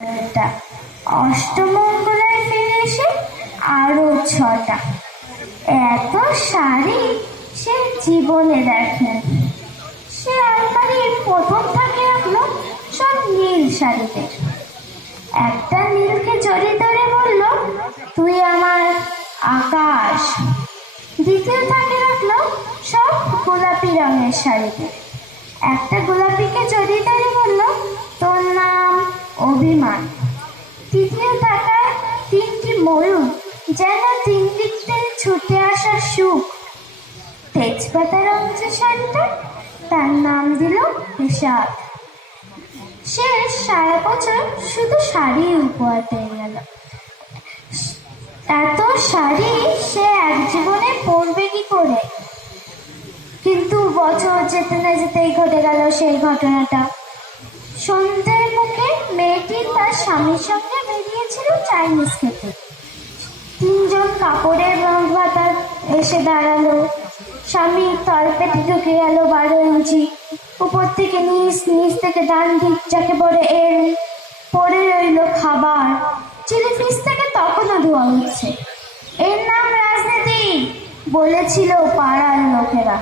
এটা অষ্টমঙ্গলায় ফিরে এসে আরো 6টা। এত শাড়ি সে জীবনে দেখেন। সে আলমারির প্রথম থাকে রাখলো সব নীল শাড়িতে। একটা নীলকে জড়িয়ে ধরে বলল, তুই আমার আকাশ। দ্বিতীয় থাকে রাখলো সব গোলাপি রঙের শাড়িতে। একটা গোলাপিকে জড়িয়ে ধরে বলল, তোর নাম অভিমান। তৃতীয় থাকায় 3টি ময়ূর, যেন 3 দিক থেকে ছুটে আসা সুখ। তেজপাতা রঙের শাড়িটা, তার নাম দিল বিষাদ। সে সারা বছর শুধু শাড়ি উপহার পেয়ে গেল। এত শাড়ি সে এক জীবনে পরবে কি করে? কিন্তু বছর যেতে না যেতেই ঘটে গেল সেই ঘটনাটা। সন্ধ্যের মুখে মেয়েটি তার স্বামীর সঙ্গে বেরিয়েছিল চাইনিজ খেতে। 3 জন কাপড়ের ভাতা এসে দাঁড়ালো। স্বামী তলপেটে ঢুকে গেল 12 ইঞ্চি। উপর থেকে নিচ, নিচ থেকে ডান দিক, যাকে বলে এল, পড়ে রইল খাবার। চিলি ফিস থেকে তখনও ধোয়া হচ্ছে। এর নাম রাজনীতি, বলেছিল পাড়ার লোকেরা।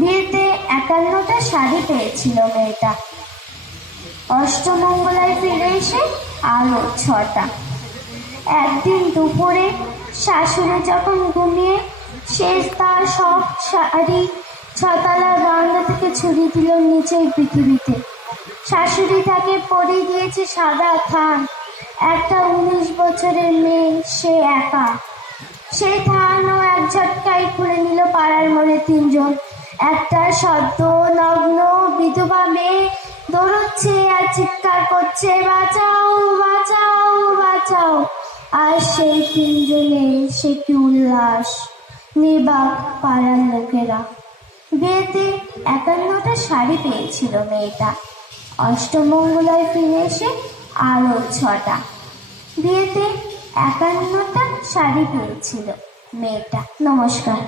বিয়েতে 51টা শাড়ি পেয়েছিল মেয়েটা। অষ্টমঙ্গলায় ফিরে এসে আরো 6টা। একদিন দুপুরে শাশুড়ি যখন ঘুমিয়ে, সে তার সব শাড়ি 6তলার বারান্দা থেকে ছড়িয়ে দিল নিচের পৃথিবীতে। শাশুড়ি তাকে পরিয়ে দিয়েছে সাদা থান। একটা 19 বছরের মেয়ে, সে একা। সেই থানও এক ঝটকায় খুলে নিল পাড়ার মনে 3 জন। একটা সদ্য নগ্ন বিধবা মেয়ে দৌড়চ্ছে আর চিৎকার করছে, বাঁচাও বাঁচাও বাঁচাও। আর সেই 3 জনে সে কি উল্লাস! নির্বাক পাড়ার লোকেরা। বিয়েতে 51টা শাড়ি পেয়েছিল মেয়েটা। অষ্টমঙ্গলায় ফিরে এসে আরো 6টা। বিয়েতে 51টা শাড়ি পেয়েছিল মেয়েটা। নমস্কার।